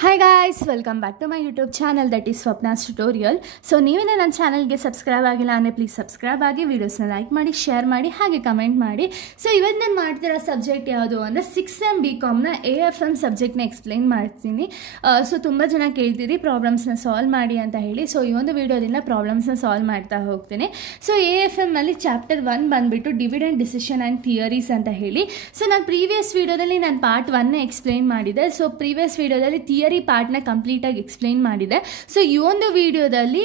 Hi guys, welcome back to my YouTube channel that is Swapna's Tutorial. So ನೀವೇನ ನನ್ನ ಚಾನಲ್ಗೆ subscribe ಆಗಿಲ್ಲ ಅಂದರೆ ಪ್ಲೀಸ್ ಸಬ್ಸ್ಕ್ರೈಬ್ ಆಗಿ ವಿಡಿಯೋಸ್ನ ಲೈಕ್ ಮಾಡಿ ಶೇರ್ ಮಾಡಿ ಹಾಗೆ ಕಮೆಂಟ್ ಮಾಡಿ. ಸೊ ಇವತ್ತು ನಾನು ಮಾಡ್ತಿರೋ ಸಬ್ಜೆಕ್ಟ್ ಯಾವುದು ಅಂದರೆ 6M BComನ AFM ಸಬ್ಜೆಕ್ಟ್ನ ಎಕ್ಸ್ಪ್ಲೈನ್ ಮಾಡ್ತೀನಿ. ಸೊ ತುಂಬ ಜನ ಕೇಳ್ತೀರಿ ಪ್ರಾಬ್ಲಮ್ಸ್ನ ಸಾಲ್ವ್ ಮಾಡಿ ಅಂತ ಹೇಳಿ. ಸೊ ಈ ಒಂದು ವಿಡಿಯೋದಿಂದ ಪ್ರಾಬ್ಲಮ್ಸ್ನ ಸಾಲ್ವ್ ಮಾಡ್ತಾ ಹೋಗ್ತೀನಿ. ಸೊ AFMನಲ್ಲಿ ಚಾಪ್ಟರ್ 1 ಬಂದುಬಿಟ್ಟು ಡಿವಿಡೆಂಡ್ ಡಿಸಿಷನ್ ಆ್ಯಂಡ್ ಥಿಯರೀಸ್ ಅಂತ ಹೇಳಿ. ಸೊ ನಾನು ಪ್ರೀವಿಯಸ್ ವಿಡಿಯೋದಲ್ಲಿ ನಾನು ಪಾರ್ಟ್ 1ನ ಎಕ್ಸ್ಪ್ಲೈನ್ ಮಾಡಿದೆ. ಸೊ ಪ್ರೀವಿಯಸ್ ವಿಡಿಯೋದಲ್ಲಿ ಥಿಯರಿ ಪಾರ್ಟ್ನ ಕಂಪ್ಲೀಟಾಗಿ ಎಕ್ಸ್ಪ್ಲೈನ್ ಮಾಡಿದೆ. ಸೊ ಈ ಒಂದು ವಿಡಿಯೋದಲ್ಲಿ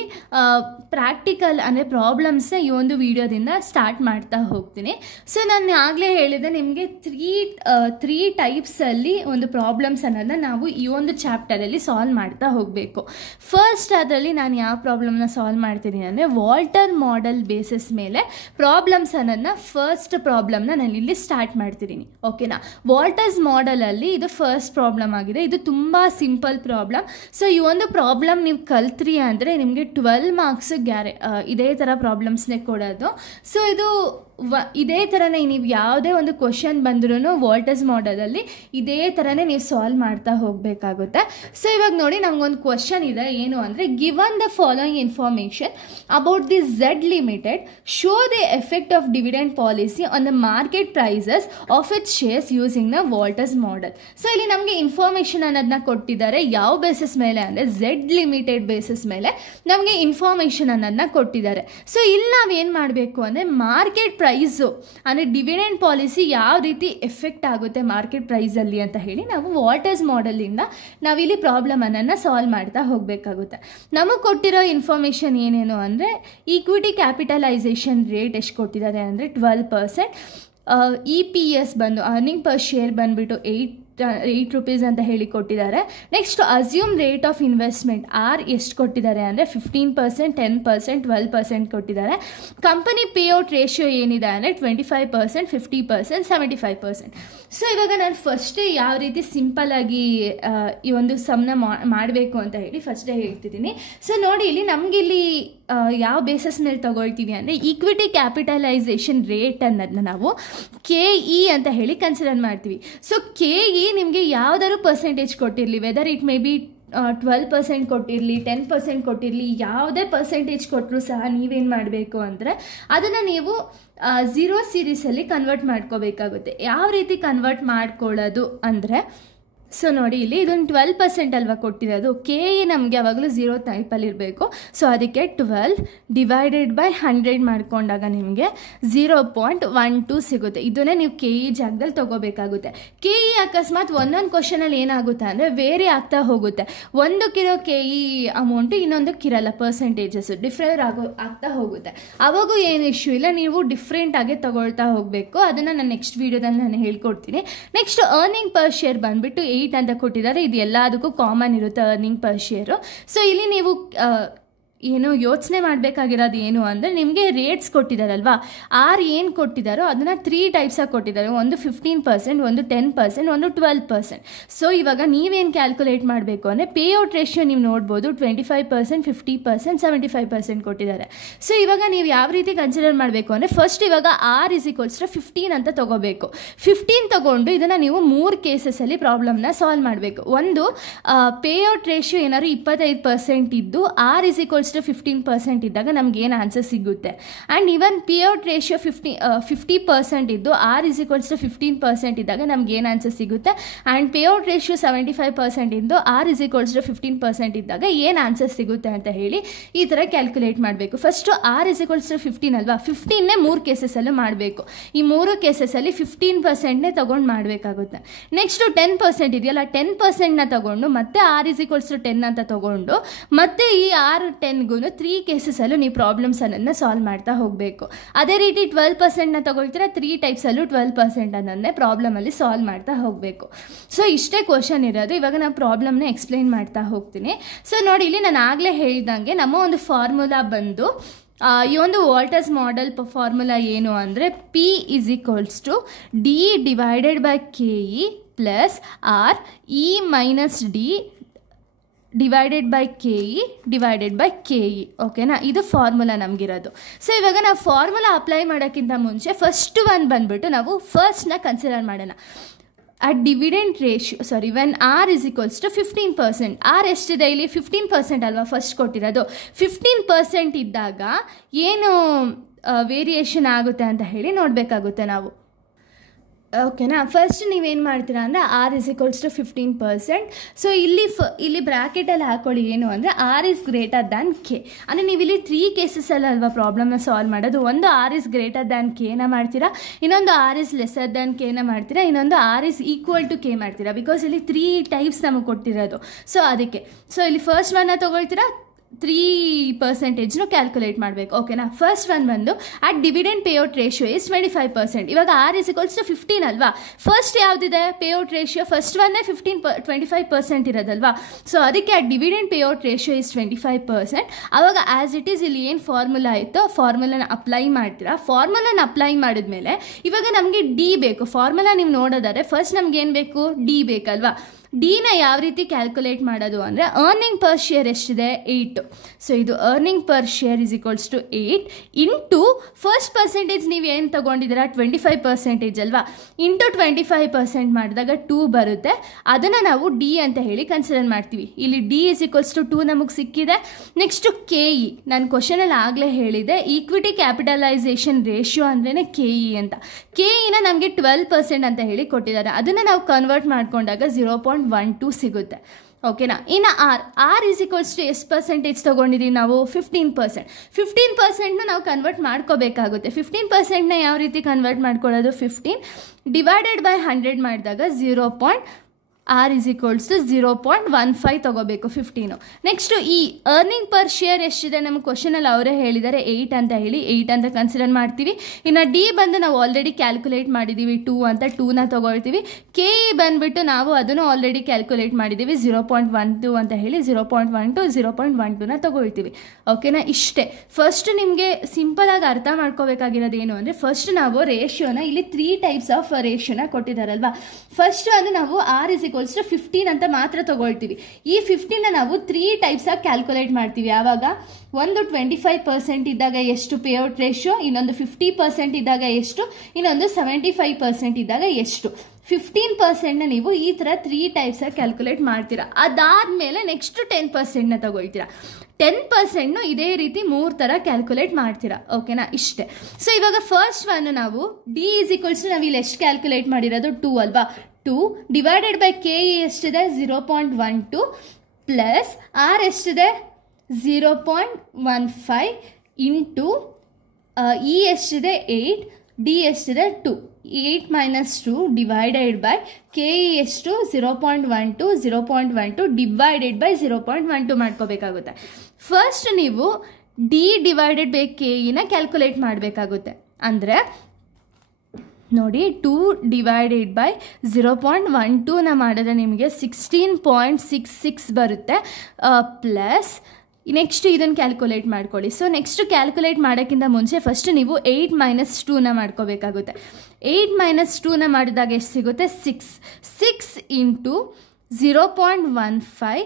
ಪ್ರಾಕ್ಟಿಕಲ್ ಅಂದರೆ ಪ್ರಾಬ್ಲಮ್ಸ್ನ ಈ ಒಂದು ವಿಡಿಯೋದಿಂದ ಸ್ಟಾರ್ಟ್ ಮಾಡ್ತಾ ಹೋಗ್ತೀನಿ. ಸೊ ನಾನು ಆಗಲೇ ಹೇಳಿದೆ ನಿಮಗೆ ತ್ರೀ ಟೈಪ್ಸಲ್ಲಿ ಒಂದು ಪ್ರಾಬ್ಲಮ್ಸ್ ಅನ್ನೋದನ್ನ ನಾವು ಈ ಒಂದು ಚಾಪ್ಟರಲ್ಲಿ ಸಾಲ್ವ್ ಮಾಡ್ತಾ ಹೋಗಬೇಕು. ಫಸ್ಟ್ ಅದರಲ್ಲಿ ನಾನು ಯಾವ ಪ್ರಾಬ್ಲಮ್ನ ಸಾಲ್ವ್ ಮಾಡ್ತೀನಿ ಅಂದರೆ ವಾಲ್ಟರ್ ಮಾಡೆಲ್ ಬೇಸಿಸ್ ಮೇಲೆ ಪ್ರಾಬ್ಲಮ್ಸ್ ಅನ್ನೋದನ್ನ ಫಸ್ಟ್ ಪ್ರಾಬ್ಲಮ್ನ ನಾನು ಇಲ್ಲಿ ಸ್ಟಾರ್ಟ್ ಮಾಡ್ತಿದ್ದೀನಿ. ಓಕೆನಾ? ವಾಲ್ಟರ್ಸ್ ಮಾಡೆಲಲ್ಲಿ ಇದು ಫಸ್ಟ್ ಪ್ರಾಬ್ಲಮ್ ಆಗಿದೆ. ಇದು ತುಂಬ ಸಿಂಪಲ್ ಪ್ರಾಬ್ಲಮ್. ಸೊ ಈ ಒಂದು ಪ್ರಾಬ್ಲಮ್ ನೀವು ಕಲ್ತ್ರಿ ಅಂದರೆ ನಿಮಗೆ 12 ಮಾರ್ಕ್ಸ್ ಇದೇ ಥರ ಪ್ರಾಬ್ಲಮ್ಸ್ನೇ ಕೊಡೋದು. ಸೊ ಇದು ಇದೇ ಥರನೇ ನೀವು ಯಾವುದೇ ಒಂದು ಕ್ವಶನ್ ಬಂದ್ರೂ ವಾಲ್ಟರ್ಸ್ ಮಾಡೆಲಲ್ಲಿ ಇದೇ ಥರನೇ ನೀವು ಸಾಲ್ವ್ ಮಾಡ್ತಾ ಹೋಗಬೇಕಾಗುತ್ತೆ. ಸೊ ಇವಾಗ ನೋಡಿ ನಮಗೊಂದು ಕ್ವಶನ್ ಇದೆ. ಏನು ಅಂದರೆ given the following information about the Z limited, show the effect of dividend policy on the market prices of its shares using the Walters model. So ಇಲ್ಲಿ ನಮಗೆ ಇನ್ಫಾರ್ಮೇಷನ್ ಅನ್ನೋದನ್ನ ಕೊಟ್ಟಿದ್ದಾರೆ. ಯಾವ ಬೇಸಿಸ್ ಮೇಲೆ ಅಂದರೆ ಝೆಡ್ ಲಿಮಿಟೆಡ್ ಬೇಸಿಸ್ ಮೇಲೆ ನಮಗೆ information ಅನ್ನೋದನ್ನ ಕೊಟ್ಟಿದ್ದಾರೆ. ಸೊ ಇಲ್ಲಿ ನಾವೇನು ಮಾಡಬೇಕು ಅಂದರೆ ಮಾರ್ಕೆಟ್ ಪ್ರೈಸು ಅಂದರೆ ಡಿವಿಡೆಂಡ್ ಪಾಲಿಸಿ ಯಾವ ರೀತಿ ಎಫೆಕ್ಟ್ ಆಗುತ್ತೆ ಮಾರ್ಕೆಟ್ ಪ್ರೈಸಲ್ಲಿ ಅಂತ ಹೇಳಿ ನಾವು ವಾಲ್ಟರ್ಸ್ ಮಾಡೆಲಿಂದ ನಾವಿಲ್ಲಿ ಪ್ರಾಬ್ಲಮನ್ನು ಸಾಲ್ವ್ ಮಾಡ್ತಾ ಹೋಗಬೇಕಾಗುತ್ತೆ. ನಮಗೆ ಕೊಟ್ಟಿರೋ ಇನ್ಫಾರ್ಮೇಷನ್ ಏನೇನು ಅಂದರೆ ಈಕ್ವಿಟಿ ಕ್ಯಾಪಿಟಲೈಸೇಷನ್ ರೇಟ್ ಎಷ್ಟು ಕೊಟ್ಟಿದ್ದಾರೆ ಅಂದರೆ 12%. EPS ಬಂದು ಅರ್ನಿಂಗ್ ಪರ್ ಶೇರ್ ಬಂದುಬಿಟ್ಟು 8 ರೂಪೀಸ್ ಅಂತ ಹೇಳಿ ಕೊಟ್ಟಿದ್ದಾರೆ. Next assume rate of investment ಎಷ್ಟು ಕೊಟ್ಟಿದ್ದಾರೆ ಅಂದರೆ 15%, 10%, 12% ಕೊಟ್ಟಿದ್ದಾರೆ. ಕಂಪನಿ ಪೇಔಟ್ ರೇಷಿಯೋ ಏನಿದೆ ಅಂದರೆ 25%, 50%, 75%. ಸೊ ಇವಾಗ ನಾನು ಫಸ್ಟೇ ಯಾವ ರೀತಿ ಸಿಂಪಲ್ಲಾಗಿ ಈ ಒಂದು ಸಮ್ನ ಮಾಡಬೇಕು ಅಂತ ಹೇಳಿ ಫಸ್ಟೇ ಹೇಳ್ತಿದ್ದೀನಿ. ಸೊ ನೋಡಿ ಇಲ್ಲಿ ನಮಗೆ ಇಲ್ಲಿ ಯಾವ ಬೇಸಸ್ ಮೇಲೆ ತಗೊಳ್ತೀವಿ ಅಂದರೆ ಈಕ್ವಿಟಿ ಕ್ಯಾಪಿಟಲೈಸೇಷನ್ ರೇಟ್ ಅನ್ನೋದನ್ನ ನಾವು KE ಅಂತ ಹೇಳಿ ಕನ್ಸಿಡರ್ ಮಾಡ್ತೀವಿ. ಸೊ KE ನಿಮಗೆ ಯಾವುದಾದ್ರು ಪರ್ಸೆಂಟೇಜ್ ಕೊಟ್ಟಿರಲಿ, ವೆದರ್ ಇಟ್ ಮೇ ಬಿ 12% ಕೊಟ್ಟಿರಲಿ, 10% ಕೊಟ್ಟಿರಲಿ, ಯಾವುದೇ ಪರ್ಸೆಂಟೇಜ್ ಕೊಟ್ಟರು ಸಹ ನೀವೇನು ಮಾಡಬೇಕು ಅಂದರೆ ಅದನ್ನು ನೀವು 0 ಸೀರೀಸಲ್ಲಿ ಕನ್ವರ್ಟ್ ಮಾಡ್ಕೋಬೇಕಾಗುತ್ತೆ. ಯಾವ ರೀತಿ ಕನ್ವರ್ಟ್ ಮಾಡ್ಕೊಳ್ಳೋದು ಅಂದರೆ ಸೊ ನೋಡಿ ಇಲ್ಲಿ ಇದೊಂದು 12% ಅಲ್ವಾ ಕೊಟ್ಟಿರೋದು. KE ನಮಗೆ ಯಾವಾಗಲೂ 0 ಟೈಪಲ್ಲಿ ಇರಬೇಕು. ಸೊ ಅದಕ್ಕೆ 12 ಡಿವೈಡೆಡ್ ಬೈ 100 ಮಾಡಿಕೊಂಡಾಗ ನಿಮಗೆ 0.12 ಸಿಗುತ್ತೆ. ಇದನ್ನೇ ನೀವು KE ಜಾಗದಲ್ಲಿ ತೊಗೋಬೇಕಾಗುತ್ತೆ. KE ಅಕಸ್ಮಾತ್ ಒಂದೊಂದು ಕ್ವಶನಲ್ಲಿ ಏನಾಗುತ್ತೆ ಅಂದರೆ ವೇರಿ ಆಗ್ತಾ ಹೋಗುತ್ತೆ. ಒಂದಕ್ಕಿರೋ KE ಅಮೌಂಟು ಇನ್ನೊಂದಕ್ಕಿರಲ್ಲ, ಪರ್ಸೆಂಟೇಜಸ್ ಡಿಫ್ರೆಂಟ್ ಆಗ್ತಾ ಹೋಗುತ್ತೆ. ಅವಾಗೂ ಏನು ಇಶ್ಯೂ ಇಲ್ಲ, ನೀವು ಡಿಫ್ರೆಂಟಾಗಿ ತೊಗೊಳ್ತಾ ಹೋಗಬೇಕು. ಅದನ್ನು ನಾನು ನೆಕ್ಸ್ಟ್ ವೀಡಿಯೋದಲ್ಲಿ ನಾನು ಹೇಳ್ಕೊಡ್ತೀನಿ. ನೆಕ್ಸ್ಟ್ ಅರ್ನಿಂಗ್ ಪರ್ ಶೇರ್ ಬಂದುಬಿಟ್ಟು 8 ಅಂತ ಕೊಟ್ಟಿದ್ದಾರೆ. ಇದು ಎಲ್ಲದಕ್ಕೂ ಕಾಮನ್ ಇರುತ್ತೆ ಅರ್ನಿಂಗ್ ಪರ್ ಶೇರು. ಸೊ ಇಲ್ಲಿ ನೀವು ಏನು ಯೋಚನೆ ಮಾಡಬೇಕಾಗಿರೋದು ಏನು ಅಂದರೆ ನಿಮಗೆ ರೇಟ್ಸ್ ಕೊಟ್ಟಿದ್ದಾರಲ್ವಾ, ಏನು ಕೊಟ್ಟಿದ್ದಾರೋ ಅದನ್ನು 3 ಟೈಪ್ಸಾಗಿ ಕೊಟ್ಟಿದ್ದಾರೆ. ಒಂದು 15%, ಒಂದು 10%, ಒಂದು 12%. ಸೊ ಇವಾಗ ನೀವೇನು ಕ್ಯಾಲ್ಕುಲೇಟ್ ಮಾಡಬೇಕು ಅಂದರೆ ಪೇಔಟ್ ರೇಷಿಯೋ ನೀವು ನೋಡ್ಬೋದು 25%, 50%, 75% ಕೊಟ್ಟಿದ್ದಾರೆ. ಸೊ ಇವಾಗ ನೀವು ಯಾವ ರೀತಿ ಕನ್ಸಿಡರ್ ಮಾಡಬೇಕು ಅಂದರೆ ಫಸ್ಟ್ ಇವಾಗ R=15 ಅಂತ ತೊಗೋಬೇಕು. 15 ತೊಗೊಂಡು ಇದನ್ನು ನೀವು 3 ಕೇಸಸಲ್ಲಿ ಪ್ರಾಬ್ಲಮ್ನ ಸಾಲ್ವ್ ಮಾಡಬೇಕು. ಒಂದು ಪೇಔಟ್ ರೇಷಿಯೋ ಏನಾದ್ರು 25% ಇದ್ದು R=15% ಇದ್ದಾಗ ನಮ್ಗೆ ಏನು ಆನ್ಸರ್ ಸಿಗುತ್ತೆ. ಆ್ಯಂಡ್ ಈವನ್ ಪೇಔಟ್ ರೇಷಿಯೋ 50% ಇದ್ದು R=15% ಇದ್ದಾಗ ನಮ್ಗೆ ಏನು ಆನ್ಸರ್ ಸಿಗುತ್ತೆ. ಆ್ಯಂಡ್ ಪೇಔಟ್ ರೇಷಿಯೋ 75% ಇದ್ದು R=15% ಇದ್ದಾಗ ಏನು ಆನ್ಸರ್ ಸಿಗುತ್ತೆ ಅಂತ ಹೇಳಿ ಈ ಥರ ಕ್ಯಾಲ್ಕುಲೇಟ್ ಮಾಡಬೇಕು. ಫಸ್ಟು R=15 ಅಲ್ವಾ, 15ನೇ 3 ಕೇಸಸಲ್ಲೂ ಮಾಡಬೇಕು. ಈ 3 ಕೇಸಸಲ್ಲಿ 15%ನೇ ತೊಗೊಂಡು ಮಾಡಬೇಕಾಗುತ್ತೆ. ನೆಕ್ಸ್ಟು 10% ಇದೆಯಲ್ಲ, 10%ನ ತೊಗೊಂಡು ಮತ್ತೆ R=10 ಅಂತ ತೊಗೊಂಡು ಮತ್ತೆ ಈ 10 3 ಕೇಸಸಲ್ಲೂ ನೀವು ಪ್ರಾಬ್ಲಮ್ಸ್ ಅನ್ನೋದನ್ನ ಸಾಲ್ವ್ ಮಾಡ್ತಾ ಹೋಗಬೇಕು. ಅದೇ ರೀತಿ 12%ನ ತಗೊಳ್ತೀರಾ, 3 ಟೈಪ್ಸಲ್ಲೂ 12% ಅನ್ನೋದನ್ನೇ ಪ್ರಾಬ್ಲಮಲ್ಲಿ ಸಾಲ್ವ್ ಮಾಡ್ತಾ ಹೋಗಬೇಕು. ಸೊ ಇಷ್ಟೇ ಕ್ವಶನ್ ಇರೋದು. ಇವಾಗ ನಾನು ಪ್ರಾಬ್ಲಮ್ನ ಎಕ್ಸ್ಪ್ಲೈನ್ ಮಾಡ್ತಾ ಹೋಗ್ತೀನಿ. ಸೊ ನೋಡಿ ಇಲ್ಲಿ ನಾನು ಆಗಲೇ ಹೇಳಿದಂಗೆ ನಮ್ಮ ಒಂದು ಫಾರ್ಮುಲಾ ಬಂದು ಈ ಒಂದು ವಾಲ್ಟರ್ಸ್ ಮಾಡೆಲ್ ಫಾರ್ಮುಲಾ ಏನು ಅಂದರೆ P=D divided by KE plus R(E-D) divided by KE. ಓಕೆನಾ? ಇದು ಫಾರ್ಮುಲಾ ನಮಗಿರೋದು. ಸೊ ಇವಾಗ ನಾವು ಫಾರ್ಮುಲಾ ಅಪ್ಲೈ ಮಾಡೋಕ್ಕಿಂತ ಮುಂಚೆ ಫಸ್ಟ್ ಒಂದು ಬಂದುಬಿಟ್ಟು ನಾವು ಫಸ್ಟ್ನ ಕನ್ಸಿಡರ್ ಮಾಡೋಣ. at dividend ratio, sorry, when R is equals to 15%. R ಎಷ್ಟಿದೆ ಇಲ್ಲಿ 15% ಅಲ್ವಾ ಫಸ್ಟ್ ಕೊಟ್ಟಿರೋದು. 15% ಇದ್ದಾಗ ಏನು ವೇರಿಯೇಷನ್ ಆಗುತ್ತೆ ಅಂತ ಹೇಳಿ ನೋಡಬೇಕಾಗುತ್ತೆ ನಾವು. ಓಕೆನಾ. ಫಸ್ಟ್ ನೀವೇನು ಮಾಡ್ತೀರಾ ಅಂದರೆ R is equals to 15%. So ಇಲ್ಲಿ ಬ್ರ್ಯಾಕೆಟಲ್ಲಿ ಹಾಕೊಳ್ಳಿ ಏನು ಅಂದರೆ R is greater than K. ಅಂದರೆ ನೀವು ಇಲ್ಲಿ 3 ಕೇಸಸಲ್ಲಿ ಅಲ್ವಾ ಪ್ರಾಬ್ಲಮ್ನ ಸಾಲ್ವ್ ಮಾಡೋದು. ಒಂದು ಆರ್ ಇಸ್ ಗ್ರೇಟರ್ ದ್ಯಾನ್ ಕೆನ ಮಾಡ್ತೀರಾ, ಇನ್ನೊಂದು ಆರ್ ಇಸ್ ಲೆಸರ್ ದ್ಯಾನ್ ಕೆನ ಮಾಡ್ತೀರಾ, ಇನ್ನೊಂದು R is equal to K ಮಾಡ್ತೀರಾ. ಬಿಕಾಸ್ ಇಲ್ಲಿ 3 ಟೈಪ್ಸ್ ನಮಗೆ ಕೊಟ್ಟಿರೋದು. ಸೊ ಅದಕ್ಕೆ ಇಲ್ಲಿ ಫಸ್ಟ್ ಒನ್ನ ತೊಗೊಳ್ತೀರಾ, 3% ಕ್ಯಾಲ್ಕುಲೇಟ್ ಮಾಡಬೇಕು. ಓಕೆನಾ. ಫಸ್ಟ್ ಒನ್ ಬಂದು at dividend payout ratio is 25%. ಇವಾಗ ಆರ್ ಇಸ್ ಈಕ್ವಲ್ಸ್ ಟು 15 ಅಲ್ವಾ. ಫಸ್ಟ್ ಯಾವುದಿದೆ ಪೇಔಟ್ ರೇಷಿಯೋ, ಫಸ್ಟ್ ಒನ್ನೇ 25% ಇರೋದಲ್ವಾ. ಸೊ ಅದಕ್ಕೆ at dividend payout ratio is 25%. ಆವಾಗ ಆ್ಯಸ್ ಇಟ್ ಈಸ್ ಇಲ್ಲಿ ಏನು ಫಾರ್ಮುಲಾ ಇತ್ತು ಫಾರ್ಮುಲಾನ ಅಪ್ಲೈ ಮಾಡ್ತೀರಾ. ಫಾರ್ಮುಲಾನ ಅಪ್ಲೈ ಮಾಡಿದ್ಮೇಲೆ ಇವಾಗ ನಮಗೆ ಡಿ ಬೇಕು. ಫಾರ್ಮುಲಾ ನೀವು ನೋಡೋದಾದ್ರೆ ಫಸ್ಟ್ ನಮ್ಗೆ ಏನು ಬೇಕು, ಡಿ ಬೇಕಲ್ವಾ. ಡಿನ ಯಾವ ರೀತಿ ಕ್ಯಾಲ್ಕುಲೇಟ್ ಮಾಡೋದು ಅಂದರೆ ಅರ್ನಿಂಗ್ ಪರ್ ಶೇರ್ ಎಷ್ಟಿದೆ 8. ಸೊ ಇದು earning per share is equals to 8 into first percentage ನೀವು ಏನು ತೊಗೊಂಡಿದ್ದೀರಾ 25% ಅಲ್ವಾ. ಇಂಟು 25% ಮಾಡಿದಾಗ 2 ಬರುತ್ತೆ. ಅದನ್ನು ನಾವು ಡಿ ಅಂತ ಹೇಳಿ ಕನ್ಸಿಡರ್ ಮಾಡ್ತೀವಿ. ಇಲ್ಲಿ ಡಿ ಇಸ್ ಈಕ್ವಲ್ಸ್ ಟು 2 ನಮಗೆ ಸಿಕ್ಕಿದೆ. ನೆಕ್ಸ್ಟು ಕೆ ಇ, ನಾನು ಕ್ವಶನಲ್ಲಿ ಆಗಲೇ ಹೇಳಿದೆ ಈಕ್ವಿಟಿ ಕ್ಯಾಪಿಟಲೈಸೇಷನ್ ರೇಷಿಯೋ ಅಂದ್ರೇ ಕೆ ಇ ಅಂತ. ಕೆ ಇನ ನಮಗೆ 12% ಅಂತ ಹೇಳಿ ಕೊಟ್ಟಿದ್ದಾರೆ. ಅದನ್ನು ನಾವು ಕನ್ವರ್ಟ್ ಮಾಡಿಕೊಂಡಾಗ 0.12 ಸಿಗುತ್ತೆ. ಓಕೆನಾ. ಇನ್ನು ಆರ್ ಇಸ್ ಈಕ್ವಲ್ಸ್ ಟು ಎಷ್ಟು ಪರ್ಸೆಂಟೇಜ್ ತೊಗೊಂಡಿದ್ದೀವಿ ನಾವು 15%. 15% ನಾವು ಕನ್ವರ್ಟ್ ಮಾಡ್ಕೋಬೇಕಾಗುತ್ತೆ. 15% ಯಾವ ರೀತಿ ಕನ್ವರ್ಟ್ ಮಾಡ್ಕೊಳ್ಳೋದು, 15 ಡಿವೈಡೆಡ್ ಬೈ 100 ಮಾಡಿದಾಗ ಆರ್ ಇಸ್ ಈಕ್ವಲ್ಸ್ ಟು 0.15 ತೊಗೋಬೇಕು 15. ನೆಕ್ಸ್ಟು ಈ ಅರ್ನಿಂಗ್ ಪರ್ ಶೇರ್ ಎಷ್ಟಿದೆ ನಮಗೆ ಕ್ವಶನಲ್ಲಿ ಅವರೇ ಹೇಳಿದ್ದಾರೆ 8 ಅಂತ ಹೇಳಿ 8 ಅಂತ ಕನ್ಸಿಡರ್ ಮಾಡ್ತೀವಿ. ಇನ್ನು ಡಿ ಬಂದು ನಾವು ಆಲ್ರೆಡಿ ಕ್ಯಾಲ್ಕುಲೇಟ್ ಮಾಡಿದ್ದೀವಿ 2 ಅಂತ 2ನ ತೊಗೊಳ್ತೀವಿ. ಕೆ ಇ ಬಂದುಬಿಟ್ಟು ನಾವು ಅದನ್ನು ಆಲ್ರೆಡಿ ಕ್ಯಾಲ್ಕುಲೇಟ್ ಮಾಡಿದ್ದೀವಿ 0.12 ಅಂತ ಹೇಳಿ 0.12 0.12ನ ತೊಗೊಳ್ತೀವಿ. ಓಕೆನಾ. ಇಷ್ಟೇ. ಫಸ್ಟ್ ನಿಮಗೆ ಸಿಂಪಲಾಗಿ ಅರ್ಥ ಮಾಡ್ಕೋಬೇಕಾಗಿರೋದು ಏನು ಅಂದರೆ ಫಸ್ಟ್ ನಾವು ರೇಷಿಯೋನ ಇಲ್ಲಿ 3 ಟೈಪ್ಸ್ ಆಫ್ ರೇಷಿಯೋನ ಕೊಟ್ಟಿದ್ದಾರಲ್ವಾ. ಫಸ್ಟ್ ಅದು ನಾವು ಆರ್ ಇಸ್ ಈಕ್ವಲ್ಸ್ ಟು 15 ಅಂತ ಮಾತ್ರ ತಗೊಳ್ತೀವಿ. ಈ 15ನ ನಾವು 3 ಟೈಪ್ಸ್ ಆಗಿ ಕ್ಯಾಲ್ಕುಲೇಟ್ ಮಾಡ್ತೀವಿ. ಯಾವಾಗ ಒಂದು 25% ಇದ್ದಾಗ ಎಷ್ಟು ಪೇಔಟ್ ರೇಷಿಯೋ, ಇನ್ನೊಂದು 50% ಇದ್ದಾಗ ಎಷ್ಟು, ಇನ್ನೊಂದು 75% ಇದ್ದಾಗ ಎಷ್ಟು. 15%ನ ನೀವು ಈ ಥರ 3 ಟೈಪ್ಸ್ ಆಗಿ ಕ್ಯಾಲ್ಕುಲೇಟ್ ಮಾಡ್ತೀರಾ. ಅದಾದಮೇಲೆ ನೆಕ್ಸ್ಟ್ 10%ನ ತಗೊಳ್ತೀರಾ. 10% ಇದೇ ರೀತಿ 3 ಥರ ಕ್ಯಾಲ್ಕುಲೇಟ್ ಮಾಡ್ತೀರಾ. ಓಕೆನಾ. ಇಷ್ಟೇ. ಸೊ ಇವಾಗ ಫಸ್ಟ್ ಒನ್ ನಾವು ಡಿ ಇಸ್ ಈಕ್ವಲ್ಸ್ ನಾವು ಇಲ್ಲಿ ಎಷ್ಟು ಕ್ಯಾಲ್ಕುಲೇಟ್ ಮಾಡಿರೋದು 2 ಅಲ್ವಾ. 2 ಡಿವೈಡೆಡ್ ಬೈ ಕೆ ಇ ಎಷ್ಟಿದೆ 0.12 ಪ್ಲಸ್ ಆರ್ ಎಷ್ಟಿದೆ 0.15 ಇಂಟು ಇ ಎಷ್ಟಿದೆ 8, ಡಿ ಎಷ್ಟಿದೆ 2. 8 minus 2 divided by K E ಎಷ್ಟು 0.12 ಡಿವೈಡೆಡ್ ಬೈ 0.12 ಮಾಡ್ಕೋಬೇಕಾಗುತ್ತೆ. ಫಸ್ಟ್ ನೀವು ಡಿ ಡಿವೈಡೆಡ್ ಬೈ ಕೆ ಇನ ಕ್ಯಾಲ್ಕುಲೇಟ್ ಮಾಡಬೇಕಾಗುತ್ತೆ. ಅಂದರೆ ನೋಡಿ 2 ಡಿವೈಡೆಡ್ ಬೈ 0.12ನ ಮಾಡಿದ್ರೆ ನಿಮಗೆ 16.66 ಬರುತ್ತೆ. ಪ್ಲಸ್ ನೆಕ್ಸ್ಟ್ ಇದನ್ನು ಕ್ಯಾಲ್ಕುಲೇಟ್ ಮಾಡ್ಕೊಳ್ಳಿ. ಸೊ ನೆಕ್ಸ್ಟ್ ಕ್ಯಾಲ್ಕುಲೇಟ್ ಮಾಡೋಕ್ಕಿಂತ ಮುಂಚೆ ಫಸ್ಟ್ ನೀವು 8 ಮೈನಸ್ 2ನ ಮಾಡ್ಕೋಬೇಕಾಗುತ್ತೆ. 8 ಮೈನಸ್ 2ನ ಮಾಡಿದಾಗ ಎಷ್ಟು ಸಿಗುತ್ತೆ 6 ಇಂಟು 0.15.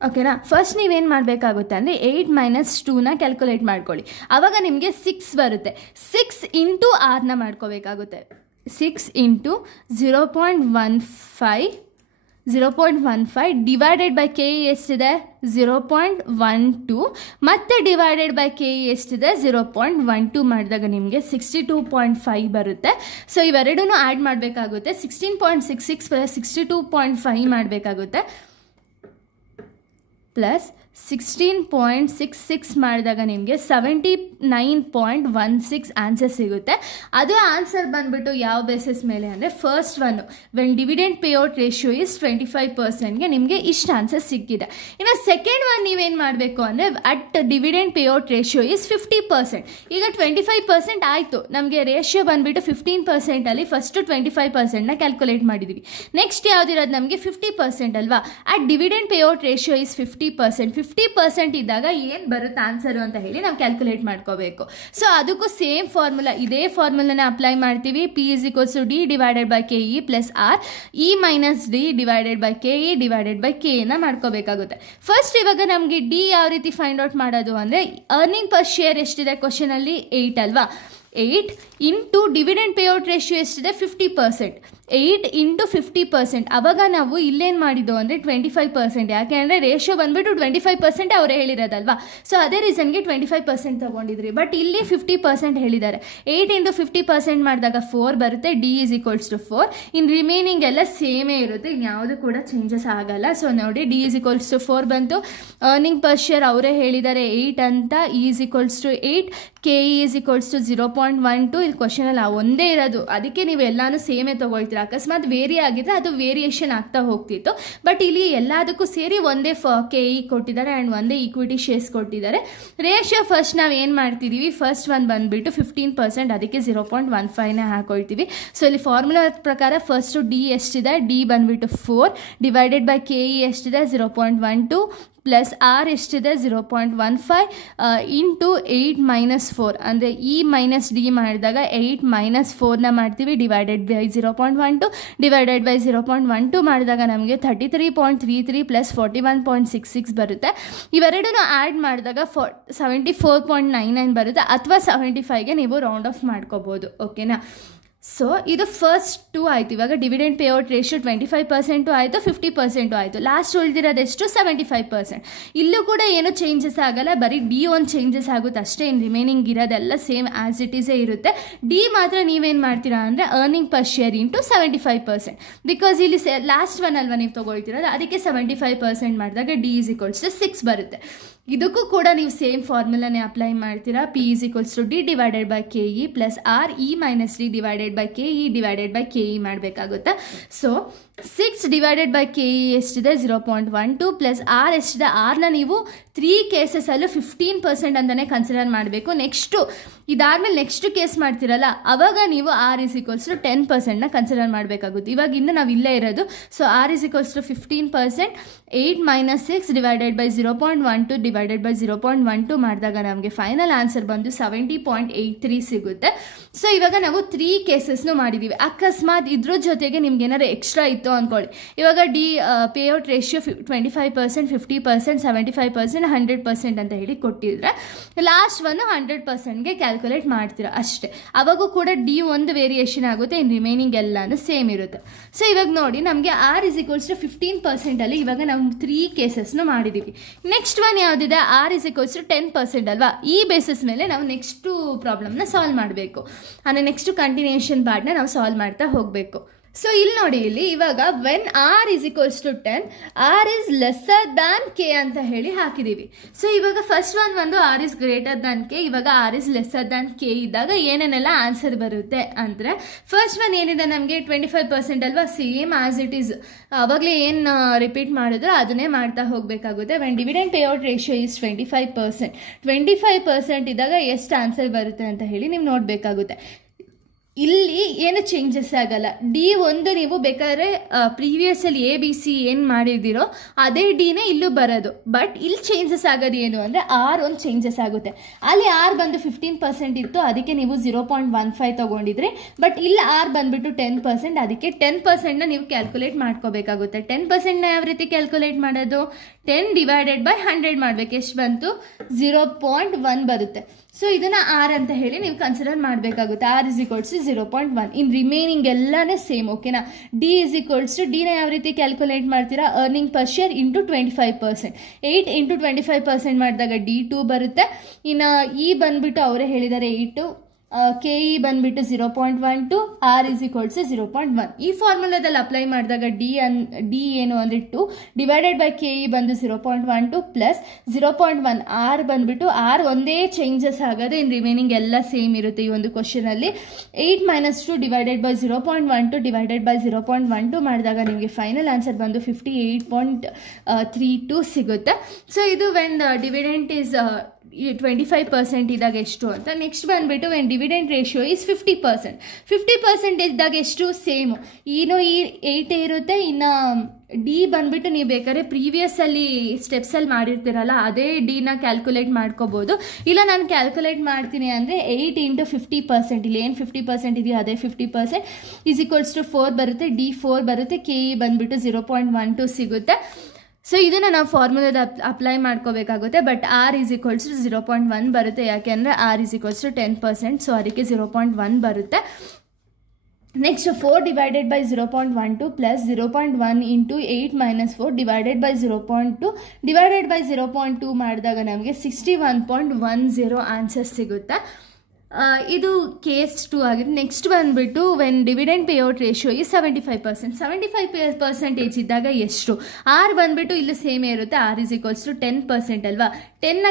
ಓಕೆನಾ. ಫಸ್ಟ್ ನೀವೇನು ಮಾಡಬೇಕಾಗುತ್ತೆ ಅಂದರೆ 8 ಮೈನಸ್ 2ನ ಕ್ಯಾಲ್ಕುಲೇಟ್ ಮಾಡ್ಕೊಳ್ಳಿ. ಆವಾಗ ನಿಮಗೆ 6 ಬರುತ್ತೆ. 6 ಇಂಟು ಆರ್ನ ಮಾಡ್ಕೋಬೇಕಾಗುತ್ತೆ. 6 into 0.15 divided by K E ಎಷ್ಟಿದೆ 0.12 ಮತ್ತು ಡಿವೈಡೆಡ್ ಬೈ ಕೆ ಇ ಎಷ್ಟಿದೆ 0.12 ಮಾಡಿದಾಗ ನಿಮಗೆ 62.5 ಬರುತ್ತೆ. ಸೊ ಇವೆರಡೂ ಆ್ಯಡ್ ಮಾಡಬೇಕಾಗುತ್ತೆ. 16.66 ಪ್ಲಸ್ 62.5 ಮಾಡಬೇಕಾಗುತ್ತೆ. ಪ್ಲಸ್ 16.66 ಮಾಡಿದಾಗ ನಿಮಗೆ 79.16 ಆನ್ಸರ್ ಸಿಗುತ್ತೆ. ಅದು ಆನ್ಸರ್ ಬಂದುಬಿಟ್ಟು ಯಾವ ಬೇಸಿಸ್ ಮೇಲೆ ಅಂದರೆ first one when dividend payout ratio is 25%ಗೆ ನಿಮಗೆ ಇಷ್ಟು ಆನ್ಸರ್ ಸಿಕ್ಕಿದೆ. ಇನ್ನು ಸೆಕೆಂಡ್ ಒನ್ ನೀವೇನು ಮಾಡಬೇಕು ಅಂದರೆ at dividend payout ratio is 50%. ಈಗ 25% ಆಯಿತು. ನಮಗೆ ರೇಷಿಯೋ ಬಂದುಬಿಟ್ಟು 15%ಅಲ್ಲಿ ಫಸ್ಟು 25%ನ ಕ್ಯಾಲ್ಕುಲೇಟ್ ಮಾಡಿದ್ದೀವಿ. ನೆಕ್ಸ್ಟ್ ಯಾವುದಿರೋದು ನಮಗೆ 50% ಅಲ್ವಾ. At dividend payout ratio is 50%. 50% ಇದ್ದಾಗ ಏನು ಬರುತ್ತೆ ಆನ್ಸರು ಅಂತ ಹೇಳಿ ನಾವು ಕ್ಯಾಲ್ಕುಲೇಟ್ ಮಾಡ್ಕೋಬೇಕು. ಸೊ ಅದಕ್ಕೂ ಸೇಮ್ ಫಾರ್ಮುಲಾ, ಇದೇ ಫಾರ್ಮುಲಾನ ಅಪ್ಲೈ ಮಾಡ್ತೀವಿ. P is equals to D divided by K E plus R, E minus D divided by K E divided by K ನ ಮಾಡ್ಕೋಬೇಕಾಗುತ್ತೆ. ಫಸ್ಟ್ ಇವಾಗ ನಮಗೆ ಡಿ ಯಾವ ರೀತಿ ಫೈಂಡ್ ಔಟ್ ಮಾಡೋದು ಅಂದರೆ ಅರ್ನಿಂಗ್ ಪರ್ ಶೇರ್ ಎಷ್ಟಿದೆ ಕ್ವಶನಲ್ಲಿ 8 ಅಲ್ವಾ. 8 ಇಂಟು ಡಿವಿಡೆಂಡ್ ಪೇಔಟ್ ರೇಷಿಯೋ ಎಷ್ಟಿದೆ 50%. 8 ಇಂಟು 50%. ಅವಾಗ ನಾವು ಇಲ್ಲೇನು ಮಾಡಿದ್ದು ಅಂದರೆ 25%. ಯಾಕೆ ಅಂದರೆ ರೇಷಿಯೋ ಬಂದುಬಿಟ್ಟು 25% ಅವರೇ ಹೇಳಿರೋದಲ್ವಾ. ಸೊ ಅದೇ ರೀಸನ್ಗೆ 25% ತೊಗೊಂಡಿದ್ರಿ. ಬಟ್ ಇಲ್ಲಿ 50% ಹೇಳಿದ್ದಾರೆ. 8 ಇಂಟು 50% ಮಾಡಿದಾಗ 4 ಬರುತ್ತೆ. D is equals to 4. ಇನ್ನು ರಿಮೈನಿಂಗ್ ಎಲ್ಲ ಸೇಮೇ ಇರುತ್ತೆ, ಇನ್ಯಾವುದು ಕೂಡ ಚೇಂಜಸ್ ಆಗಲ್ಲ. ಸೊ ನೋಡಿ ಡಿ ಈಸ್ ಈಕ್ವಲ್ಸ್ ಟು 4 ಬಂತು. ಅರ್ನಿಂಗ್ ಪರ್ ಶೇರ್ ಅವರೇ ಹೇಳಿದ್ದಾರೆ 8 ಅಂತ. Is equals to 8. K E is equals to 0.12. ಇಲ್ಲಿ ಕ್ವಶನಲ್ಲಿ ಒಂದೇ ಇರೋದು, ಅದಕ್ಕೆ ನೀವು ಎಲ್ಲಾನು ಸೇಮೇ ತೊಗೊಳ್ತೀರ. ಅಕಸ್ಮಾತ್ ವೇರಿ ಆಗಿದ್ರೆ ಅದು ವೇರಿಯೇಷನ್ ಆಗ್ತಾ ಹೋಗ್ತಿತ್ತು. ಬಟ್ ಇಲ್ಲಿ ಎಲ್ಲದಕ್ಕೂ ಸೇರಿ ಒಂದೇ ಕೆ ಇ ಕೊಟ್ಟಿದ್ದಾರೆ ಆ್ಯಂಡ್ ಒಂದೇ ಈಕ್ವಿಟಿ ಶೇರ್ಸ್ ಕೊಟ್ಟಿದ್ದಾರೆ. ರೇಷಿಯೋ ಫಸ್ಟ್ ನಾವು ಏನು ಮಾಡ್ತಿದ್ದೀವಿ, ಫಸ್ಟ್ ಒಂದು ಬಂದುಬಿಟ್ಟು 15%, ಅದಕ್ಕೆ 0.15ನೇ ಹಾಕೊಳ್ತೀವಿ. ಸೊ ಇಲ್ಲಿ ಫಾರ್ಮುಲಾ ಪ್ರಕಾರ ಫಸ್ಟು ಡಿ ಎಷ್ಟಿದೆ, ಡಿ ಬಂದುಬಿಟ್ಟು 4 ಡಿವೈಡೆಡ್ ಬೈ ಕೆ ಇ ಎಷ್ಟಿದೆ 0.12 ಪ್ಲಸ್ ಆರ್ ಎಷ್ಟಿದೆ 0.15 ಇಂಟು 8 ಮೈನಸ್ 4 ಅಂದರೆ ಇ ಮೈನಸ್ ಡಿ ಮಾಡಿದಾಗ 8 ಮೈನಸ್ 4ನ ಮಾಡ್ತೀವಿ ಡಿವೈಡೆಡ್ ಬೈ 0.12 ಡಿವೈಡೆಡ್ ಬೈ 0.12 ಮಾಡಿದಾಗ ನಮಗೆ 33.33 ಪ್ಲಸ್ 41.66 ಬರುತ್ತೆ. ಇವೆರಡೂ ಆ್ಯಡ್ ಮಾಡಿದಾಗ 74.99 ಬರುತ್ತೆ, ಅಥವಾ 75ಗೆ ನೀವು ರೌಂಡ್ ಆಫ್ ಮಾಡ್ಕೋಬೋದು. ಓಕೆನಾ. ಸೊ ಇದು ಫಸ್ಟ್ 2 ಆಯಿತು. ಇವಾಗ ಡಿವಿಡೆಂಡ್ ಪೇಔಟ್ ರೇಷಿಯೋ 25% ಆಯಿತು, 50% ಆಯಿತು. ಲಾಸ್ಟ್ ಉಳಿದಿರೋದೆಷ್ಟು 75%. ಇಲ್ಲೂ ಕೂಡ ಏನು ಚೇಂಜಸ್ ಆಗಲ್ಲ, ಬರೀ ಡಿ ಒಂದು ಚೇಂಜಸ್ ಆಗುತ್ತೆ ಅಷ್ಟೇ. ಇನ್ನು ರಿಮೈನಿಂಗ್ ಇರೋದೆಲ್ಲ ಸೇಮ್ ಆ್ಯಸ್ ಇಟ್ ಈಸೇ ಇರುತ್ತೆ. ಡಿ ಮಾತ್ರ ನೀವೇನು ಮಾಡ್ತೀರಾ ಅಂದರೆ earning per share into 75%. Because ಇಲ್ಲಿ ಲಾಸ್ಟ್ ಒನ್ ಅಲ್ವಾ ನೀವು ತೊಗೊಳ್ತಿರೋದು, ಅದಕ್ಕೆ 75% ಮಾಡಿದಾಗ ಡಿ ಈಸ್ ಈಕ್ವಲ್ಸ್ ಟು 6 ಬರುತ್ತೆ. ಇದಕ್ಕೂ ಕೂಡ ನೀವು ಸೇಮ್ ಫಾರ್ಮುಲಾನೇ ಅಪ್ಲೈ ಮಾಡ್ತೀರಾ. P is equals to D divided by K E plus R E minus D divided by K E divided by K E ಮಾಡಬೇಕಾಗುತ್ತೆ. So 6 divided by K E ಎಷ್ಟಿದೆ 0.12 plus R ಎಷ್ಟಿದೆ, ಆರ್ನ ನೀವು 3 ಕೇಸಸಲ್ಲೂ 15% ಅಂತಲೇ consider ಮಾಡಬೇಕು. Next ಇದಾದಮೇಲೆ next case ಮಾಡ್ತಿರಲ್ಲ, ಅವಾಗ ನೀವು ಆರ್ ಈಸ್ ಈಕ್ವಲ್ಸ್ ಟು 10%ನ ಕನ್ಸಿಡರ್ ಮಾಡಬೇಕಾಗುತ್ತೆ. ಇವಾಗ ಇನ್ನು ನಾವು ಇಲ್ಲೇ ಇರೋದು. So R is equals to 15%. 8 minus 6 divided by 0.12 divided by 0.12 ಮಾಡಿದಾಗ ನಮಗೆ ಫೈನಲ್ ಆನ್ಸರ್ ಬಂದು 70.83 ಸಿಗುತ್ತೆ. ಸೊ ಇವಾಗ ನಾವು 3 ಕೇಸಸ್ನು ಮಾಡಿದ್ದೀವಿ. ಅಕಸ್ಮಾತ್ ಇದ್ರ ಜೊತೆಗೆ ನಿಮ್ಗೆ ಏನಾದ್ರು ಎಕ್ಸ್ಟ್ರಾ ಇತ್ತು ಅಂದ್ಕೊಳ್ಳಿ. ಇವಾಗ ಡಿ ಪೇಔಟ್ ರೇಷಿಯೋ 25%, 50%, 75%, 100% ಅಂತ ಹೇಳಿ ಕೊಟ್ಟಿದ್ರೆ ಲಾಸ್ಟ್ ಒಂದು 100%ಗೆ ಕ್ಯಾಲ್ಕುಲೇಟ್ ಮಾಡ್ತೀರಾ ಅಷ್ಟೇ. ಅವಾಗೂ ಕೂಡ ಡಿ ಒಂದು ವೇರಿಯೇಷನ್ ಆಗುತ್ತೆ, ಇನ್ನು ರಿಮೈನಿಂಗ್ ಎಲ್ಲಾನು ಸೇಮ್ ಇರುತ್ತೆ. ಸೊ ಇವಾಗ ನೋಡಿ ನಮಗೆ ಆರ್ ಇಸ್ ಈಕ್ವಲ್ಸ್ ಟು 15% ಇವಾಗ ನಾವು 3 ಕೇಸಸ್ನು ಮಾಡಿದ್ದೀವಿ. ನೆಕ್ಸ್ಟ್ ಒನ್ ಯಾವುದಿದೆ, ಆರ್ ಇಸ್ ಈಕ್ವಲ್ಸ್ ಟು 10% ಅಲ್ವಾ. ಈ ಬೇಸಿಸ್ ಮೇಲೆ ನಾವು ನೆಕ್ಸ್ಟು ಪ್ರಾಬ್ಲಮ್ನ ಸಾಲ್ವ್ ಮಾಡಬೇಕು. ಅಂದರೆ ನೆಕ್ಸ್ಟ್ ಕಂಟಿನ್ಯೂಷನ್ ಪಾರ್ಟ್ನ ನಾವು ಸಾಲ್ವ್ ಮಾಡ್ತಾ ಹೋಗಬೇಕು. ಸೊ ಇಲ್ಲಿ ನೋಡಿ, ಇಲ್ಲಿ ಇವಾಗ when R is equals to 10, R is lesser than K ಅಂತ ಹೇಳಿ ಹಾಕಿದ್ದೀವಿ. ಸೊ ಇವಾಗ ಫಸ್ಟ್ ಒಂದು R is greater than K, ಇವಾಗ R is lesser than K ಇದ್ದಾಗ ಏನೇನೆಲ್ಲ ಆನ್ಸರ್ ಬರುತ್ತೆ ಅಂದರೆ, ಫಸ್ಟ್ ಒನ್ ಏನಿದೆ ನಮಗೆ 25% ಅಲ್ವಾ, ಸೇಮ್ ಆಸ್ ಇಟ್ ಈಸ್ ಅವಾಗಲೇ ಏನು ರಿಪೀಟ್ ಮಾಡಿದ್ರು ಅದನ್ನೇ ಮಾಡ್ತಾ ಹೋಗಬೇಕಾಗುತ್ತೆ. When dividend payout ratio is 25%, 25% ಇದ್ದಾಗ ಎಷ್ಟು ಆನ್ಸರ್ ಬರುತ್ತೆ ಅಂತ ಹೇಳಿ ನೀವು ನೋಡಬೇಕಾಗುತ್ತೆ. ಇಲ್ಲಿ ಏನು ಚೇಂಜಸ್ ಆಗಲ್ಲ. ಡಿ ಒಂದು ನೀವು ಬೇಕಾದ್ರೆ ಪ್ರೀವಿಯಸ್ಸಲ್ಲಿ ಎ ಬಿ ಸಿ ಏನು ಮಾಡಿದ್ದೀರೋ ಅದೇ ಡಿನೇ ಇಲ್ಲೂ ಬರೋದು. ಬಟ್ ಇಲ್ಲಿ ಚೇಂಜಸ್ ಆಗೋದು ಏನು ಅಂದರೆ ಆರ್ ಒಂದು ಚೇಂಜಸ್ ಆಗುತ್ತೆ. ಅಲ್ಲಿ ಆರ್ ಬಂದು 15% ಇತ್ತು, ಅದಕ್ಕೆ ನೀವು 0.15 ತೊಗೊಂಡಿದ್ರಿ. ಬಟ್ ಇಲ್ಲಿ ಆರ್ ಬಂದುಬಿಟ್ಟು 10%, ಅದಕ್ಕೆ 10%ನ ನೀವು ಕ್ಯಾಲ್ಕುಲೇಟ್ ಮಾಡ್ಕೋಬೇಕಾಗುತ್ತೆ. 10%ನ ಯಾವ ರೀತಿ ಕ್ಯಾಲ್ಕುಲೇಟ್ ಮಾಡೋದು, 10 ಡಿವೈಡೆಡ್ ಬೈ 100 ಮಾಡಬೇಕು. ಎಷ್ಟು ಬಂತು, 0.1 ಬರುತ್ತೆ. ಸೊ ಇದನ್ನು ಆರ್ ಅಂತ ಹೇಳಿ ನೀವು ಕನ್ಸಿಡರ್ ಮಾಡಬೇಕಾಗುತ್ತೆ. R is equals to 0.1. In remaining ಎಲ್ಲಾನೇ ಸೇಮ್. ಓಕೆನಾ. ಡಿ ಇಸ್ ಈಕ್ವಲ್ಸ್ ಟು ಡಿನ ಯಾವ ರೀತಿ ಕ್ಯಾಲ್ಕುಲೇಟ್ ಮಾಡ್ತೀರಾ, earning per share into 25%. 8 into 25% ಮಾಡಿದಾಗ ಡಿ 2 ಬರುತ್ತೆ. ಇನ್ನು ಇ ಬಂದುಬಿಟ್ಟು ಅವರೇ ಹೇಳಿದ್ದಾರೆ 8, ಕೆ ಇ ಬಂದುಬಿಟ್ಟು 0.12, ಆರ್ ಇಸ್ ಈಕ್ವಲ್ಸ್ ಟು 0.1. ಈ ಫಾರ್ಮುಲಾದಲ್ಲಿ ಅಪ್ಲೈ ಮಾಡಿದಾಗ ಡಿ ಏನು ಅಂದರೆ 2 ಡಿವೈಡೆಡ್ ಬೈ ಕೆ ಇ ಬಂದು 0.12 ಪ್ಲಸ್ 0.1 ಆರ್ ಬಂದುಬಿಟ್ಟು ಆರ್ ಒಂದೇ ಚೇಂಜಸ್ ಆಗೋದು, ಇನ್ನು ರಿಮೈನಿಂಗ್ ಎಲ್ಲ ಸೇಮ್ ಇರುತ್ತೆ ಈ ಒಂದು ಕ್ವಶನಲ್ಲಿ. 8 minus 2 divided by 0.12 divided by 0.12 ಮಾಡಿದಾಗ ನಿಮಗೆ ಫೈನಲ್ ಆನ್ಸರ್ ಬಂದು 58.32 ಸಿಗುತ್ತೆ. ಸೊ ಇದು ವೆನ್ ಡಿವಿಡೆಂಟ್ ಈಸ್ 25% ಇದ್ದಾಗ ಎಷ್ಟು ಅಂತ. ನೆಕ್ಸ್ಟ್ ಬಂದುಬಿಟ್ಟು ವೆನ್ ಡಿವಿಡೆಂಡ್ ರೇಷಿಯೋ ಈಸ್ 50%, 50% ಇದ್ದಾಗ ಎಷ್ಟು, ಸೇಮು ಏನು ಈ 8 ಇರುತ್ತೆ. ಇನ್ನು ಡಿ ಬಂದುಬಿಟ್ಟು ನೀವು ಬೇಕಾದ್ರೆ ಪ್ರೀವಿಯಸ್ಸಲ್ಲಿ ಸ್ಟೆಪ್ಸಲ್ಲಿ ಮಾಡಿರ್ತೀರಲ್ಲ ಅದೇ ಡಿನ ಕ್ಯಾಲ್ಕುಲೇಟ್ ಮಾಡ್ಕೋಬೋದು. ಇಲ್ಲ ನಾನು ಕ್ಯಾಲ್ಕುಲೇಟ್ ಮಾಡ್ತೀನಿ ಅಂದರೆ 8 ಇಂಟು 50%, ಇಲ್ಲಿ ಏನು 50% ಇದೆಯೋ ಅದೇ 50% ಈಸ್ ಈಕ್ವಲ್ಸ್ ಟು 4 ಬರುತ್ತೆ. ಡಿ 4 ಬರುತ್ತೆ. ಕೆ ಇ ಬಂದುಬಿಟ್ಟು 0.12 ಸಿಗುತ್ತೆ. ಸೊ ಇದನ್ನು ನಾವು ಫಾರ್ಮುಲಾದ ಅಪ್ಲೈ ಮಾಡ್ಕೋಬೇಕಾಗುತ್ತೆ. But R is equals to 0.1 ಬರುತ್ತೆ. ಯಾಕೆಂದರೆ R is equals to 10%, so ಅದಕ್ಕೆ 0.1 ಬರುತ್ತೆ. Next 4 divided by 0.12 plus 0.1 into 8 minus 4 divided by 0.2 divided by 0.2 ಮಾಡಿದಾಗ ನಮಗೆ 61.10 ಆನ್ಸರ್ ಸಿಗುತ್ತೆ. ಇದು ಕೇಸ್ 2 ಆಗಿದೆ. ನೆಕ್ಸ್ಟ್ ಬಂದುಬಿಟ್ಟು ವೆನ್ ಡಿವಿಡೆಂಡ್ ಪೇಔಟ್ ರೇಷಿಯೋ ಈ 75%. 75% ಇದ್ದಾಗ ಎಷ್ಟು? ಆರ್ ಬಂದುಬಿಟ್ಟು ಇಲ್ಲಿ ಸೇಮೇ ಇರುತ್ತೆ. ಆರ್ ಇಸ್ ಈಕ್ವಲ್ಸ್ ಟು 10% ಅಲ್ವಾ. 10ನ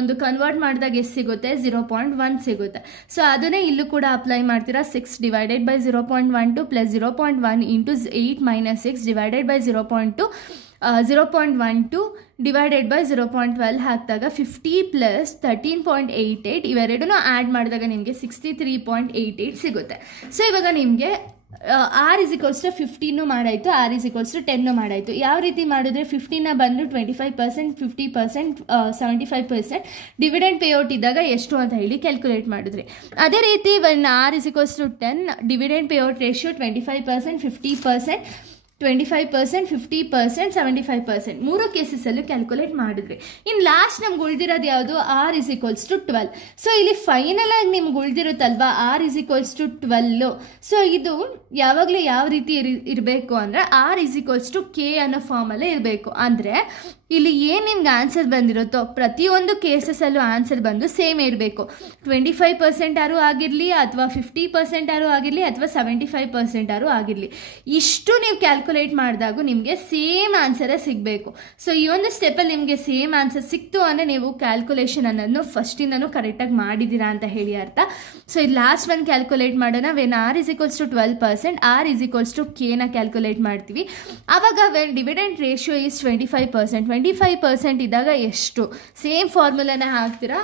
ಒಂದು ಕನ್ವರ್ಟ್ ಮಾಡಿದಾಗ ಎಷ್ಟು ಸಿಗುತ್ತೆ? 0.1 ಸಿಗುತ್ತೆ. ಸೊ ಅದನ್ನೇ ಇಲ್ಲೂ ಕೂಡ ಅಪ್ಲೈ ಮಾಡ್ತೀರಾ. 6 divided by 0.12 plus 0.1 into 8 minus 6 divided by 0.12 divided by 0.12 ಹಾಕಿದಾಗ 50 ಪ್ಲಸ್ 13.88 ಇವೆರಡೂ ಆ್ಯಡ್ ಮಾಡಿದಾಗ ನಿಮಗೆ 63.88 ಸಿಗುತ್ತೆ. ಸೊ ಇವಾಗ ನಿಮಗೆ ಆರ್ ಇಸ್ ಈಕ್ವಲ್ಸ್ ಟು 15 ಮಾಡಾಯಿತು, ಆರ್ ಇಸ್ ಈಕ್ವಲ್ಸ್ ಟು 10 ಮಾಡಾಯಿತು. ಯಾವ ರೀತಿ ಮಾಡಿದ್ರೆ 15ನ ಬಂದು 25%, 50%, 75% ಡಿವಿಡೆಂಡ್ ಪೇಔಟ್ ಇದ್ದಾಗ ಎಷ್ಟು ಅಂತ ಹೇಳಿ ಕ್ಯಾಲ್ಕುಲೇಟ್ ಮಾಡಿದ್ರಿ. ಅದೇ ರೀತಿ when R is equals to 10 dividend payout ratio 25%, 50%, 25%, 50%, 75% ಮೂರು ಕೇಸಸಲ್ಲೂ ಕ್ಯಾಲ್ಕುಲೇಟ್ ಮಾಡಿದ್ರಿ. ಇನ್ನು ಲಾಸ್ಟ್ ನಮ್ಗೆ ಉಳಿದಿರೋದು ಯಾವುದು? R is equals to 12. So ಇಲ್ಲಿ ಫೈನಲ್ ಆಗಿ ನಿಮ್ಗೆ ಉಳಿದಿರುತ್ತಲ್ವಾ R is equals to 12. So ಇದು ಯಾವಾಗಲೂ ಯಾವ ರೀತಿ ಇರಬೇಕು ಅಂದರೆ R is equals to K ಅನ್ನೋ ಫಾರ್ಮಲ್ಲೇ ಇರಬೇಕು. ಅಂದರೆ ಇಲ್ಲಿ ಏನು ನಿಮ್ಗೆ ಆನ್ಸರ್ ಬಂದಿರುತ್ತೋ ಪ್ರತಿಯೊಂದು ಕೇಸಸಲ್ಲೂ ಆನ್ಸರ್ ಬಂದು ಸೇಮ್ ಇರಬೇಕು. 25% ಆರು ಆಗಿರಲಿ ಅಥವಾ 50% ಆರು ಆಗಿರಲಿ ಅಥವಾ 75% ಆರು ಆಗಿರಲಿ. ಇಷ್ಟು ನೀವು ಕ್ಯಾಲ್ಕುಲೇಟ್ ಮಾಡಿದಾಗ ನಿಮಗೆ ಸೇಮ್ ಆನ್ಸರೇ ಸಿಗಬೇಕು. ಸೊ ಈ ಒಂದು ಸ್ಟೆಪ್ಪಲ್ಲಿ ನಿಮಗೆ ಸೇಮ್ ಆನ್ಸರ್ ಸಿಕ್ತು ಅಂದರೆ ನೀವು ಕ್ಯಾಲ್ಕುಲೇಷನ್ ಅನ್ನೋದು ಫಸ್ಟಿಂದನೂ ಕರೆಕ್ಟಾಗಿ ಮಾಡಿದ್ದೀರಾ ಅಂತ ಹೇಳಿ ಅರ್ಥ. ಸೊ ಇದು ಲಾಸ್ಟ್ ಒಂದು ಕ್ಯಾಲ್ಕುಲೇಟ್ ಮಾಡೋಣ. When R is equals to 12%, R is equals to ಕೆನ ಕ್ಯಾಲ್ಕುಲೇಟ್ ಮಾಡ್ತೀವಿ. ಆವಾಗ ವೆನ್ ಡಿವಿಡೆಂಡ್ ರೇಷಿಯೋ ಈಸ್ 25%, 25% ಇದ್ದಾಗ ಎಷ್ಟು? ಸೇಮ್ ಫಾರ್ಮುಲಾನ ಹಾಕ್ತೀರಾ.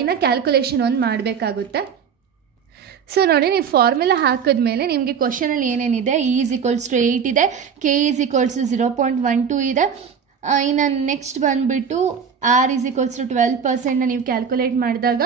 ಇನ್ನು ಕ್ಯಾಲ್ಕುಲೇಷನ್ ಒಂದು ಮಾಡಬೇಕಾಗುತ್ತೆ. ಸೊ ನೋಡಿ, ನೀವು ಫಾರ್ಮುಲಾ ಹಾಕಿದ್ಮೇಲೆ ನಿಮಗೆ ಕ್ವಶನಲ್ಲಿ ಏನೇನಿದೆ? ಇ ಈಸ್ ಈಕ್ವಲ್ಸ್ ಟು 8 ಇದೆ, ಕೆ ಈಸ್ ಈಕ್ವಲ್ಸ್ ಟು 0.12 ಇದೆ. ಇನ್ನು ನೆಕ್ಸ್ಟ್ ಬಂದುಬಿಟ್ಟು ಆರ್ ಈಸ್ ಈಕ್ವಲ್ಸ್ ಟು 12%ನ ನೀವು ಕ್ಯಾಲ್ಕುಲೇಟ್ ಮಾಡಿದಾಗ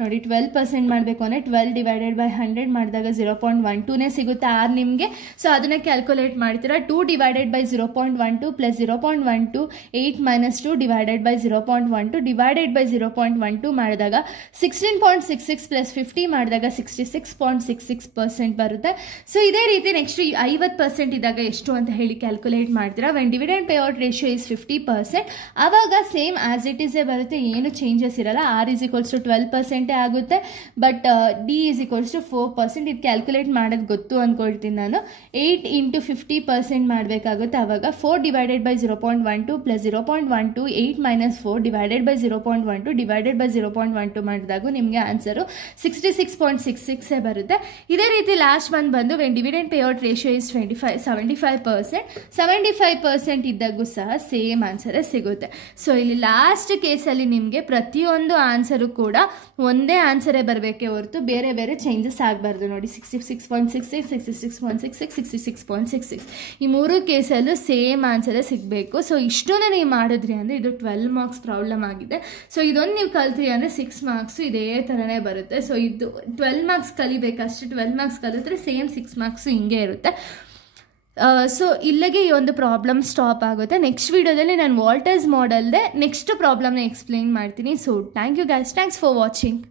ನೋಡಿ 12% ಮಾಡಬೇಕು ಅಂದರೆ 12 ಡಿವೈಡೆಡ್ ಬೈ 100 ಮಾಡಿದಾಗ 0.12ನೇ ಸಿಗುತ್ತೆ ಆರ್ ನಿಮಗೆ. ಸೊ ಅದನ್ನೇ ಕ್ಯಾಲ್ಕುಲೇಟ್ ಮಾಡ್ತೀರಾ. 2 divided by 0.12 plus 0.12 8 minus 2 divided by 0.12 divided by 0.12 ಮಾಡಿದಾಗ 16.66 ಪ್ಲಸ್ 50 ಮಾಡಿದಾಗ 66.66% ಬರುತ್ತೆ. ಸೊ ಇದೇ ರೀತಿ ನೆಕ್ಸ್ಟ್ 50% ಇದ್ದಾಗ ಎಷ್ಟು ಅಂತ ಹೇಳಿ ಕ್ಯಾಲ್ಕುಲೇಟ್ ಮಾಡ್ತೀರಾ. When dividend payout ratio is 50%, ಆವಾಗ ಸೇಮ್ ಆಸ್ ಇಟ್ ಈಸೇ ಬರುತ್ತೆ, ಏನು ಚೇಂಜಸ್ ಇರಲ್ಲ. ಆರ್ ಇಸ್ ಈಕ್ವಲ್ಸ್ ಟು 12% ಆಗುತ್ತೆ. But D is equals to 4%. ಇದು ಕ್ಯಾಲ್ಕುಲೇಟ್ ಮಾಡೋದು ಗೊತ್ತು ಅಂದ್ಕೊಳ್ತೀನಿ ನಾನು. 8 ಇಂಟು 50% ಮಾಡಬೇಕಾಗುತ್ತೆ. ಆವಾಗ 4 divided by 0.12 plus 0.12 8 minus 4 divided by 0.12 divided by 0.12 ಮಾಡಿದಾಗ ನಿಮಗೆ ಆನ್ಸರು 66.66 ಬರುತ್ತೆ. ಇದೇ ರೀತಿ ಲಾಸ್ಟ್ ಒಂದು ಬಂದು when dividend payout ratio is 75%, 75% ಇದ್ದಾಗೂ ಸಹ ಸೇಮ್ ಆನ್ಸರೇ ಸಿಗುತ್ತೆ. ಸೊ ಇಲ್ಲಿ ಲಾಸ್ಟ್ ಕೇಸಲ್ಲಿ ನಿಮಗೆ ಪ್ರತಿಯೊಂದು ಆನ್ಸರು ಕೂಡ ಒಂದೇ ಆನ್ಸರೇ ಬರಬೇಕೇ ಹೊರತು ಬೇರೆ ಬೇರೆ ಚೇಂಜಸ್ ಆಗಬಾರ್ದು. ನೋಡಿ 66.66, 66.66, 66.66 ಈ ಮೂರು ಕೇಸಲ್ಲೂ ಸೇಮ್ ಆನ್ಸರೇ ಸಿಗಬೇಕು. ಸೊ ಇಷ್ಟನ್ನು ನೀವು ಮಾಡಿದ್ರಿ ಅಂದರೆ ಇದು 12 ಮಾರ್ಕ್ಸ್ ಪ್ರಾಬ್ಲಮ್ ಆಗಿದೆ. ಸೊ ಇದೊಂದು ನೀವು ಕಲ್ತ್ರಿ ಅಂದರೆ 6 ಮಾರ್ಕ್ಸು ಇದೇ ಥರನೇ ಬರುತ್ತೆ. ಸೊ ಇದು 12 ಮಾರ್ಕ್ಸ್ ಕಲಿಬೇಕಷ್ಟೇ. 12 ಮಾರ್ಕ್ಸ್ ಕಲಿತ್ರೆ ಸೇಮ್ 6 ಮಾರ್ಕ್ಸು ಹಿಂಗೆ ಇರುತ್ತೆ. ಸೊ ಇಲ್ಲಿಗೆ ಈ ಒಂದು ಪ್ರಾಬ್ಲಮ್ ಸ್ಟಾಪ್ ಆಗುತ್ತೆ. ನೆಕ್ಸ್ಟ್ ವಿಡಿಯೋದಲ್ಲಿ ನಾನು ವಾಲ್ಟರ್ಸ್ ಮಾಡೆಲ್ದೆ ನೆಕ್ಸ್ಟ್ ಪ್ರಾಬ್ಲಮ್ನ ಎಕ್ಸ್ಪ್ಲೇನ್ ಮಾಡ್ತೀನಿ. So thank you guys, thanks for watching.